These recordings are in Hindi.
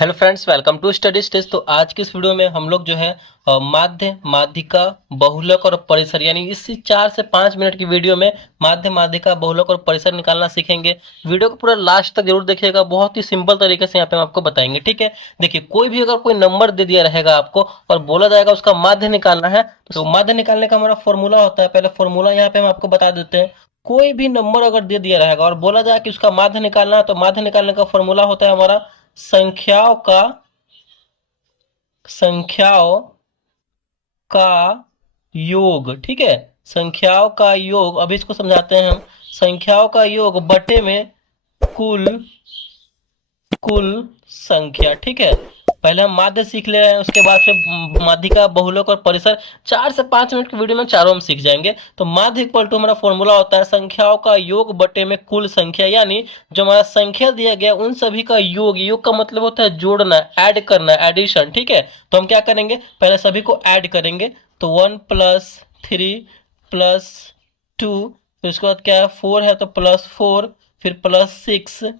Hello friends, welcome to study stage. तो आज की इस वीडियो में हम लोग जो है माध्य, माध्यिका, बहुलक और परिसर यानी इस 4 से 5 मिनट की वीडियो में माध्य, माध्यिका, बहुलक और परिसर निकालना सीखेंगे। वीडियो को पूरा लास्ट तक जरूर देखिएगा, बहुत ही सिंपल तरीके से यहाँ पे हम आपको बताएंगे। ठीक है, देखिए कोई भी अगर कोई नंबर दे दिया रहेगा आपको और बोला जाएगा उसका माध्य निकालना है, तो माध्य निकालने का हमारा फॉर्मूला होता है। पहले फॉर्मूला यहाँ पे हम आपको बता देते हैं। कोई भी नंबर अगर दे दिया रहेगा और बोला जाए कि उसका माध्य निकालना है, तो माध्य निकालने का फॉर्मूला होता है हमारा संख्याओं का योग। ठीक है, संख्याओं का योग। अभी इसको समझाते हैं हम। संख्याओं का योग बटे में कुल कुल संख्या। ठीक है, पहले हम माध्य सीख ले रहे हैं, उसके बाद फिर माध्यिका, बहुलक और परिसर 4 से 5 मिनट की वीडियो में चारों हम सीख जाएंगे। तो माध्य इक्वल टू हमारा फॉर्मूला होता है संख्याओं का योग बटे में कुल संख्या, यानी जो हमारा संख्या दिया गया उन सभी का योग। योग का मतलब होता है जोड़ना, ऐड करना, एडिशन। ठीक है, तो हम क्या करेंगे, पहले सभी को ऐड करेंगे। तो 1 + 3 + 2, फिर उसके बाद क्या है 4 है तो +4, फिर +6,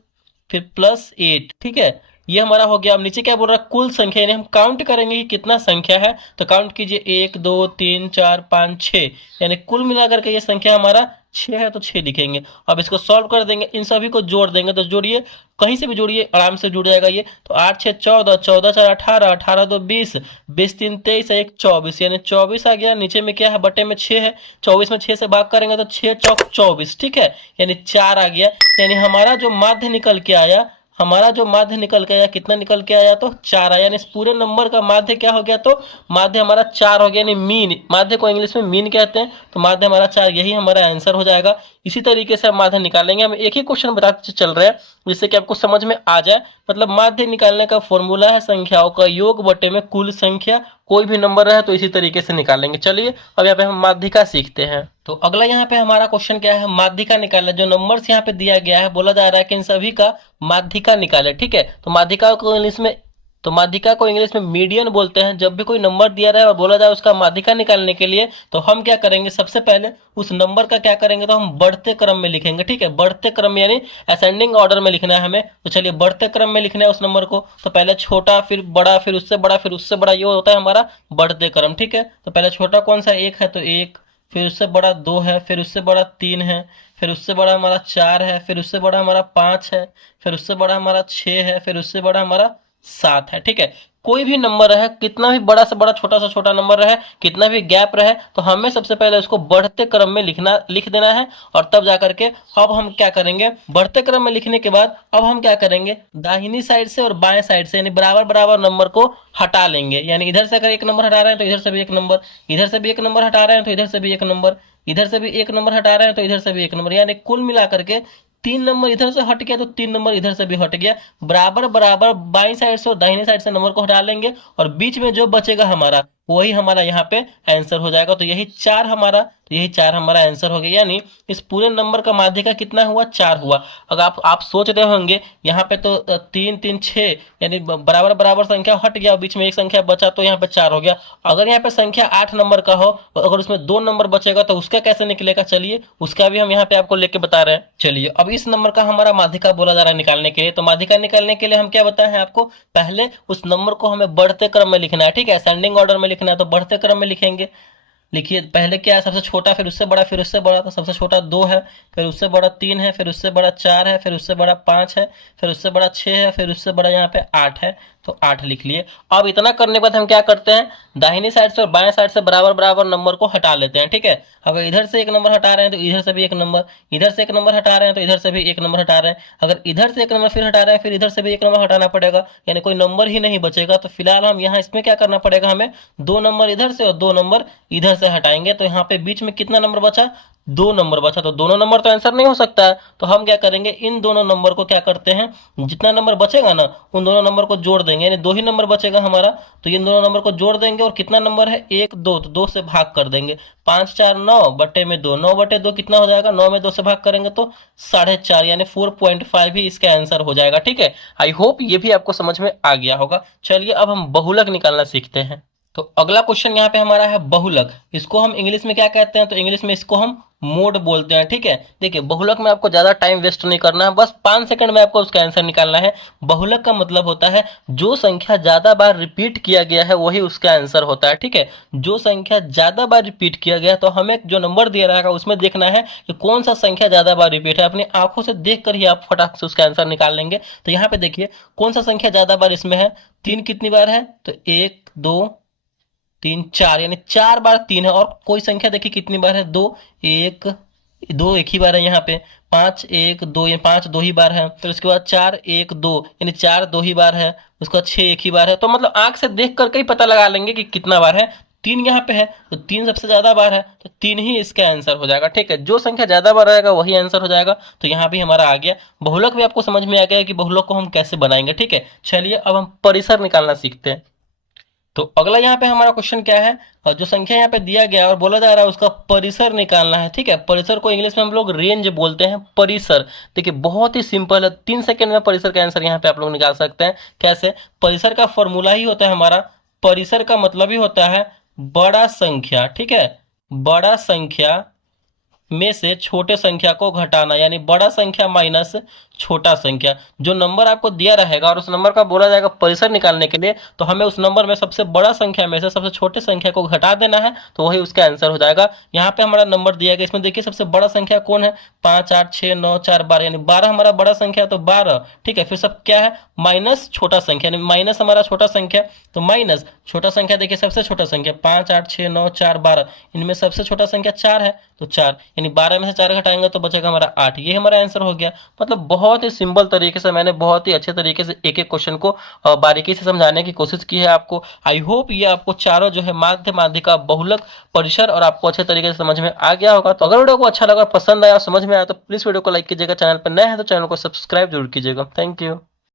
फिर +8। ठीक है, ये हमारा हो गया। अब नीचे क्या बोल रहा है, कुल संख्या, यानी हम काउंट करेंगे कि कितना संख्या है। तो काउंट कीजिए 1 2 3 4 5 6, यानी कुल मिलाकर के ये संख्या हमारा 6 है, तो 6 लिखेंगे। अब इसको सॉल्व कर देंगे, इन सभी को जोड़ देंगे। तो जोड़िए, कहीं से भी जोड़िए, आराम से जुड़ जाएगा ये। तो 8 6 14, 14 4 18, 18 2 20, 20 3 23, 1 24, यानी 24 आ गया। नीचे में क्या है, बटे में 6 है, 24 में 6 से भाग करेंगे तो 6 चौक 24। ठीक है, यानी 4 आ गया। यानी हमारा जो माध्य निकल के आया, कितना निकल के आया, तो 4 आया। यानी इस पूरे नंबर का माध्य क्या हो गया, तो माध्य हमारा 4 हो गया। यानी मीन, माध्य को इंग्लिश में मीन कहते हैं, तो माध्य हमारा 4, यही हमारा आंसर हो जाएगा। इसी तरीके से हम माध्य निकालेंगे। हम एक ही क्वेश्चन बताते चल रहे हैं जिससे कि आपको समझ में आ जाए। मतलब माध्य निकालने का फॉर्मूला है संख्याओं का योग बटे में कुल संख्या। कोई भी नंबर रहे तो इसी तरीके से निकालेंगे। चलिए अब यहाँ पे हम माध्यिका सीखते हैं। तो अगला यहाँ पे हमारा क्वेश्चन क्या है, माध्यिका निकालना। जो नंबर्स यहाँ पे दिया गया है, बोला जा रहा है कि इन सभी का माध्यिका निकाले। ठीक है, तो माध्यिका को इंग्लिश में मीडियन बोलते हैं। जब भी कोई नंबर दिया रहा है और बोला जाए उसका माध्यिका निकालने के लिए, तो हम क्या करेंगे, सबसे पहले उस नंबर का क्या करेंगे, तो हम बढ़ते क्रम में लिखेंगे। ठीक है, बढ़ते क्रम यानी असेंडिंग ऑर्डर में लिखना है हमें। तो चलिए बढ़ते क्रम में लिखना है उस नंबर को। तो पहले छोटा, फिर बड़ा, फिर उससे बड़ा, फिर उससे बड़ा, ये होता है हमारा बढ़ते क्रम। ठीक है, तो पहले छोटा कौन सा, 1 है तो 1, फिर उससे बड़ा 2 है, फिर उससे बड़ा 3 है, फिर उससे बड़ा हमारा 4 है, फिर उससे बड़ा हमारा 5 है, फिर उससे बड़ा हमारा 6 है, फिर उससे बड़ा हमारा 7 है। ठीक है, कोई भी नंबर रहे, कितना भी बड़ा से बड़ा, छोटा सा छोटा नंबर रहे, कितना भी गैप रहे, तो हमें सबसे पहले उसको बढ़ते क्रम में लिख देना है। और तब जाकर के अब हम क्या करेंगे, बढ़ते क्रम में लिखने के बाद अब हम क्या करेंगे, दाहिनी साइड से और बाएं साइड से यानी बराबर बराबर नंबर को हटा लेंगे। यानी इधर से अगर एक नंबर हटा रहे हैं तो इधर से भी एक नंबर, इधर से भी एक नंबर हटा रहे हैं तो इधर से भी एक नंबर, इधर से भी एक नंबर हटा रहे हैं तो इधर से भी एक नंबर, यानी कुल मिलाकर के 3 नंबर इधर से हट गया तो 3 नंबर इधर से भी हट गया। बराबर बराबर बाईं साइड से और दाहिनी साइड से नंबर को हटा लेंगे और बीच में जो बचेगा हमारा, वही हमारा यहाँ पे आंसर हो जाएगा। तो यही 4 हमारा आंसर हो गया। यानी इस पूरे नंबर का माध्यिका कितना हुआ, 4 हुआ। अगर आप सोच रहे होंगे यहाँ पे तो 3 3 6, यानी बराबर बराबर संख्या हट गया, बीच में एक संख्या बचा तो यहाँ पे 4 हो गया। अगर यहाँ पे संख्या 8 नंबर का हो और अगर उसमें 2 नंबर बचेगा तो उसका कैसे निकलेगा, चलिए उसका भी हम यहाँ पे आपको लेके बता रहे हैं। चलिए अब इस नंबर का हमारा माध्यिका बोला जा रहा है निकालने के लिए। तो माध्यिका निकालने के लिए हम क्या बताए हैं आपको, पहले उस नंबर को हमें बढ़ते क्रम में लिखना है। ठीक है, असेंडिंग ऑर्डर में लिखना है, तो बढ़ते क्रम में लिखेंगे। लिखिए, पहले क्या है, सबसे छोटा, फिर उससे बड़ा, फिर उससे बड़ा। तो सबसे छोटा 2 है, फिर उससे बड़ा 3 है, फिर उससे बड़ा 4 है, फिर उससे बड़ा 5 है, फिर उससे बड़ा 6 है, फिर उससे बड़ा यहाँ पे 8 है। तो 8 लिख लिए। अब इतना करने के बाद हम क्या करते हैं, दाहिनी साइड से और बाएं साइड से बराबर बराबर नंबर को हटा लेते हैं। ठीक है, अगर इधर से एक नंबर हटा रहे हैं तो इधर से भी एक नंबर, इधर से एक नंबर हटा रहे हैं तो इधर से भी एक नंबर हटा रहे हैं। अगर इधर से एक नंबर फिर हटा रहे हैं, फिर इधर से भी एक नंबर हटाना पड़ेगा, यानी कोई नंबर ही नहीं बचेगा। तो फिलहाल हम यहाँ इसमें क्या करना पड़ेगा, हमें 2 नंबर इधर से और 2 नंबर इधर से हटाएंगे। तो यहाँ पे बीच में कितना नंबर बचा, 2 नंबर बचा। तो दोनों नंबर तो आंसर नहीं हो सकता है, तो हम क्या करेंगे, इन दोनों नंबर को क्या करते हैं, जितना नंबर बचेगा ना उन दोनों नंबर को जोड़ देंगे। यानी 2 ही नंबर बचेगा हमारा, तो इन दोनों नंबर को जोड़ देंगे। और कितना नंबर है, 1 2, तो 2 से भाग कर देंगे। 5 4 9 बटे में 2, 9 बटे 2 कितना हो जाएगा, 9 में 2 से भाग करेंगे तो 4.5, यानी 4.5 ही इसका आंसर हो जाएगा। ठीक है, आई होप ये भी आपको समझ में आ गया होगा। चलिए अब हम बहुलक निकालना सीखते हैं। तो अगला क्वेश्चन यहाँ पे हमारा है बहुलक। इसको हम इंग्लिश में क्या कहते हैं, तो इंग्लिश में इसको हम मोड बोलते हैं। ठीक है, देखिए बहुलक में आपको ज्यादा टाइम वेस्ट नहीं करना है, बस 5 सेकंड में आपको उसका आंसर निकालना है। बहुलक का मतलब होता है जो संख्या ज्यादा बार रिपीट किया गया है वही उसका आंसर होता है। ठीक है, जो संख्या ज्यादा बार रिपीट किया गया तो हमें जो नंबर दिया रहेगा उसमें देखना है कि कौन सा संख्या ज्यादा बार रिपीट है। अपनी आंखों से देख कर ही आप फटाक से उसका आंसर निकाल लेंगे। तो यहाँ पे देखिए कौन सा संख्या ज्यादा बार इसमें है, 3 कितनी बार है, तो 1 2 3 4, यानी 4 बार 3 है। और कोई संख्या देखिए कितनी बार है, 2 1 2 एक ही बार है यहाँ पे। 5 1 2, ये 5 दो ही बार है। फिर उसके बाद 4 1 2, यानी 4 दो ही बार है। उसके बाद 6 एक ही बार है। तो मतलब आंख से देख करके ही पता लगा लेंगे कि कितना बार है। 3 यहाँ पे है तो 3 सबसे ज्यादा बार है, तो 3 ही इसका आंसर हो जाएगा। ठीक है, जो संख्या ज्यादा बार रहेगा वही आंसर हो जाएगा। तो यहाँ भी हमारा आ गया। बहुलक भी आपको समझ में आ गया कि बहुलक को हम कैसे बनाएंगे। ठीक है, चलिए अब हम परिसर निकालना सीखते हैं। तो अगला यहाँ पे हमारा क्वेश्चन क्या है, जो संख्या यहाँ पे दिया गया और बोला जा रहा है उसका परिसर निकालना है। ठीक है, परिसर को इंग्लिश में हम लोग रेंज बोलते हैं, परिसर। देखिए बहुत ही सिंपल है, 3 सेकंड में परिसर का आंसर यहाँ पे आप लोग निकाल सकते हैं। कैसे, परिसर का फॉर्मूला ही होता है हमारा, परिसर का मतलब ही होता है बड़ा संख्या। ठीक है, बड़ा संख्या में से छोटे संख्या को घटाना, यानी बड़ा संख्या माइनस छोटा संख्या। जो नंबर आपको दिया रहेगा और उस नंबर का बोला जाएगा परिसर निकालने के लिए, तो हमें उस नंबर में सबसे बड़ा संख्या में से सबसे छोटे संख्या को घटा देना है, तो वही उसका आंसर हो जाएगा। यहाँ पे हमारा नंबर दिया गया, इसमें देखिए सबसे बड़ा संख्या कौन है, 5 8 6 9 4 12, यानी 12 हमारा बड़ा संख्या है, तो 12। ठीक है, फिर सब क्या है, माइनस छोटा संख्या, यानी माइनस हमारा छोटा संख्या, तो माइनस छोटा संख्या। देखिए सबसे छोटा संख्या 5 8 6 9 4 12, इनमें सबसे छोटा संख्या 4 है, तो 4, यानी 12 में से 4 घटाएंगे तो बचेगा हमारा 8। ये हमारा आंसर हो गया। मतलब बहुत ही सिंपल तरीके से मैंने बहुत ही अच्छे तरीके से एक एक क्वेश्चन को बारीकी से समझाने की कोशिश की है आपको। आई होप ये आपको चारों जो है माध्य, माध्यिका, बहुलक, परिसर और आपको अच्छे तरीके से समझ में आ गया होगा। तो अगर वीडियो को अच्छा लगा, पसंद आया, समझ में आया तो प्लीज वीडियो को लाइक कीजिएगा। चैनल पर नए हैं तो चैनल को सब्सक्राइब जरूर कीजिएगा। Thank you.